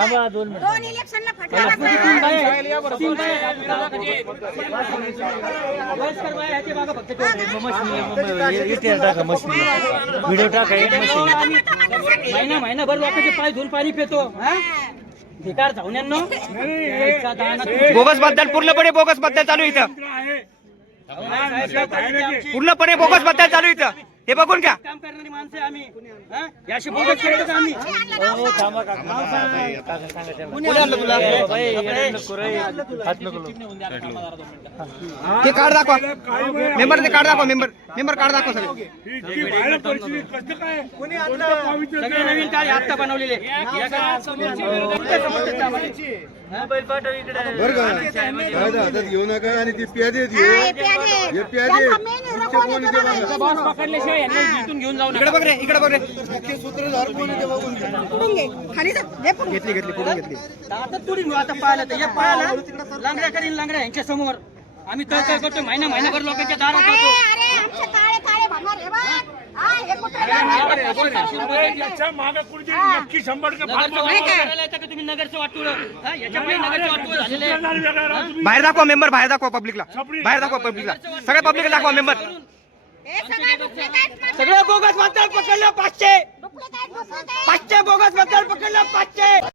दोन इलेक्शनला फटका महिनाभर लोकांचे पाय धुवून पाणी पितो धिकार धावण्यांनो बोगस बद्दल पूर्णपणे बोगस बद्दल चालू इथं पूर्णपणे बोगस बद्दल चालू इथं हे बघून घ्या काम करणारी माणसं आहे आम्ही याशी बोगस केलं का आम्ही ते कार्ड दाखवा मेंबर ते कार्ड दाखवा मेंबर कार्ड दाखवा सगळे सगळे नवीन कार्ड आत्ता बनवलेले घेऊ नका आणि ती प्यादे पकडल्याशिवाय यांना जिथून घेऊन जाऊ इकडे बघ रे इकडे बघ रे मुख्य सूत्रधार कोण ते बघून घ्या. घेतली पुढे घेतली आता तुडी आता पाहिलं तर हे पाहिलं लांगड्या करीन लांगड्या यांच्या समोर आम्ही तर काय करतो महिनाभर लोकांच्या दारात जातो काळे काळे भांगार हे बघ हे कुठे नक्की 100% तुम्ही नगरचं वाटूळ याच्या पुढे नगरचं वाटूळ झालेलं आहे बाहेर दाखवा मेंबर बाहेर दाखवा पब्लिकला बाहेर दाखवा पब्लिकला सगळ्या पब्लिकला दाखवा मेंबर सगळ्या बोगस बद्दल पकडलं 500 बोगस बद्दल पकडलं 500